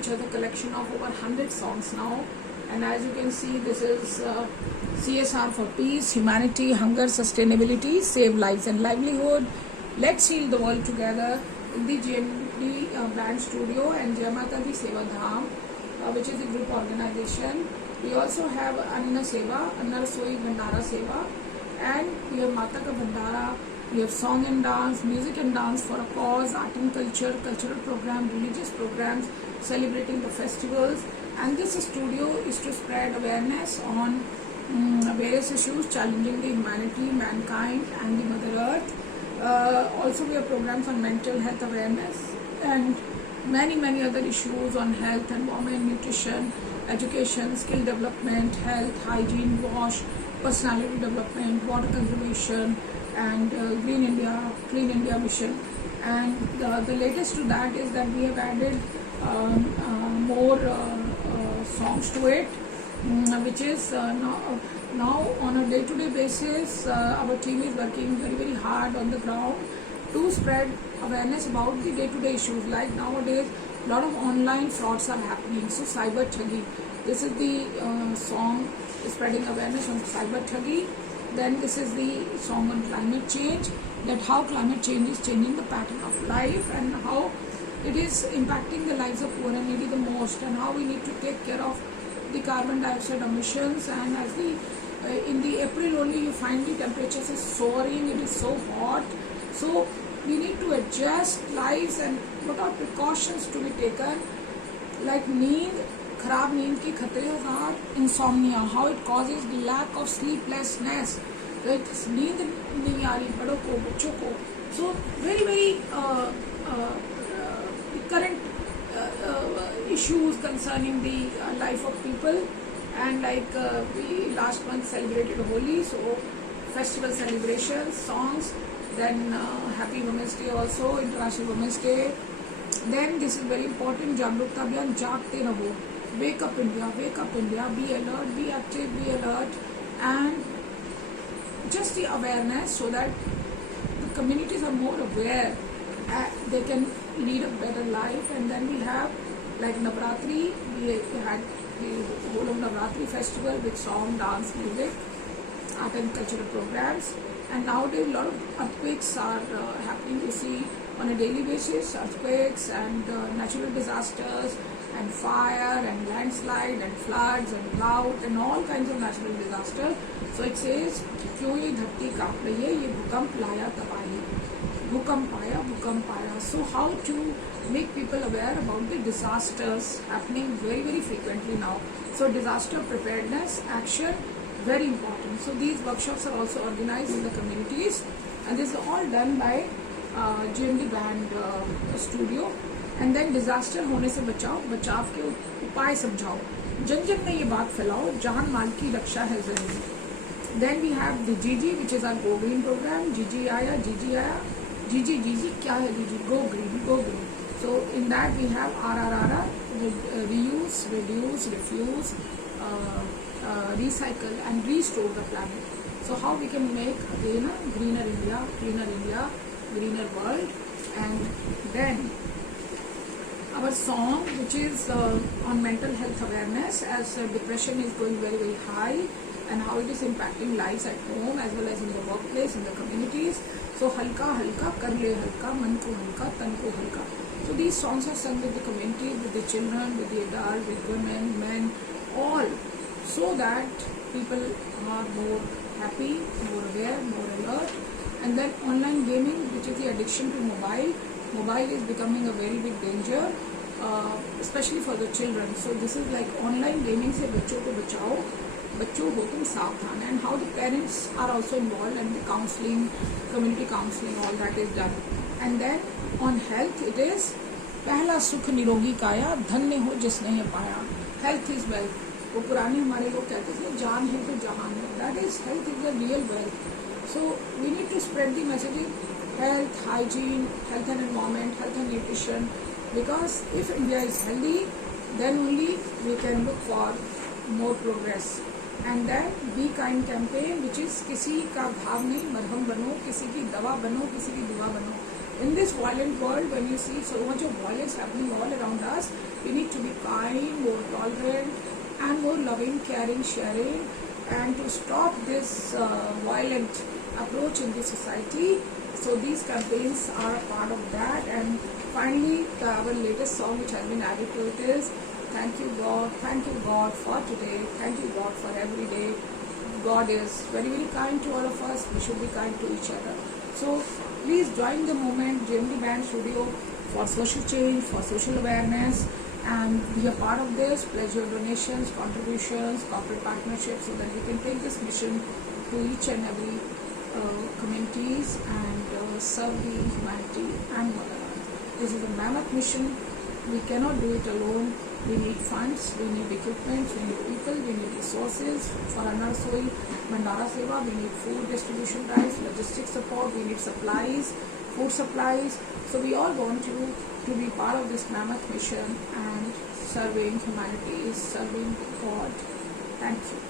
which has a collection of over 100 songs now. And as you can see, this is CSR for peace, humanity, hunger, sustainability, save lives and livelihood. Let's heal the world together in the GMD band studio and Jai Mata Di Seva Dham, which is a group organization. We also have Anna Seva, Anna Rasoi Bhandara Seva, and we have Mata Ka Bhandara. We have song and dance, music and dance for a cause, art and culture, cultural program, religious programs, celebrating the festivals. And this studio is to spread awareness on various issues challenging the humanity, mankind and the Mother Earth. Also we have programs on mental health awareness and many other issues on health, environment, nutrition, education, skill development, health, hygiene, wash, personality development, water conservation, and Green India, Clean India mission. And the latest to that is that we have added more songs to it, which is now on a day-to-day basis. Our team is working very hard on the ground to spread awareness about the day-to-day issues. Like nowadays, a lot of online frauds are happening. So cyber thuggy, this is the song spreading awareness on cyber thuggy. Then this is the song on climate change, that how climate change is changing the pattern of life and how it is impacting the lives of poor and needy the most, and how we need to take care of the carbon dioxide emissions. And as in the April only, you find the temperatures is soaring, it is so hot. So we need to adjust lives and what are precautions to be taken, like खराब नींद के खतरे are insomnia, how it causes the lack of sleeplessness, नींद नहीं आ रही बड़ों को, बच्चों को. So very current issues concerning the life of people. And like we last month celebrated Holi, so festival celebrations, songs, then Happy Women's Day also, International Women's Day. Then this is very important, Jagrukta Abhiyan, Jaagte Raho. Wake up India, be alert, be active, be alert, and just the awareness so that the communities are more aware, they can lead a better life. And then we have like Navratri, we had the whole of Navratri festival with song, dance, music, art and cultural programs. And nowadays a lot of earthquakes are happening, you see, on a daily basis, earthquakes and natural disasters and fire and landslide and floods and drought and all kinds of natural disasters. So it says, क्यों ये धरती कांप रही है, ये भूकंप लाया तबाही, भूकंप आया. So how to make people aware about the disasters happening very frequently now. So disaster preparedness, action, very important. So these workshops are also organized in the communities, and this is all done by GMD band studio. And then disaster होने से बचाव के उपाय समझाओ, जन में ये बात फैलाओ, जान माल की रक्षा है जरूरी. Then we have the GG, which is our Go Green program. GG आया, GG क्या है GG? Go Green. So in that we have RRR, reuse, reduce, refuse, recycle and restore the planet. So how we can make again a greener India, greener world. And then our song, which is on mental health awareness, as depression is going very high, and how it is impacting lives at home as well as in the workplace, in the communities. So halka kar le halka, man ko halka, tan ko halka. So these songs are sung with the community, with the children, with the adults, with women, men, all, so that people are more happy, more aware, more alert. And then online gaming, which is the addiction to mobile is becoming a very big danger, especially for the children. So this is like online gaming से बच्चों को बचाओ, बच्चों हो तुम सावधान. And how the parents are also involved, and the counseling, community counseling, all that is done. And then on health, it is पहला सुख निरोगी काया, धन्य हो जिसने ये पाया. Health is wealth. वो पुराने हमारे लोग कहते थे जान है तो जहान है. That is, health is the real wealth. So we need to spread the messaging, health, hygiene, health and environment, health and nutrition. Because if India is healthy, then only we can look for more progress. And then Be Kind campaign, which is किसी का घाव नहीं मरहम बनो, किसी की दवा बनो, किसी की दुआ बनो. In this violent world, when you see so much of violence happening all around us, we need to to be kind, more tolerant, and more loving, caring, sharing, and to stop this violent approach in the society. So these campaigns are a part of that. And finally, our latest song which has been added to it is thank you God for today, thank you God for every day. God is very, very kind to all of us. We should be kind to each other. So please join the movement, GMD Band Studio, for social change, for social awareness, and be a part of this. Pledge your donations, contributions, corporate partnerships, so that we can take this mission to each and every communities and serve the humanity and Mother Earth. This is a mammoth mission. We cannot do it alone. We need funds, we need equipment, we need people, we need resources. For Anna Rasoi Mandara Seva, we need food distribution drives, logistics support, we need supplies, food supplies. So we all want you to be part of this mammoth mission and serving humanity, serving God. Thank you.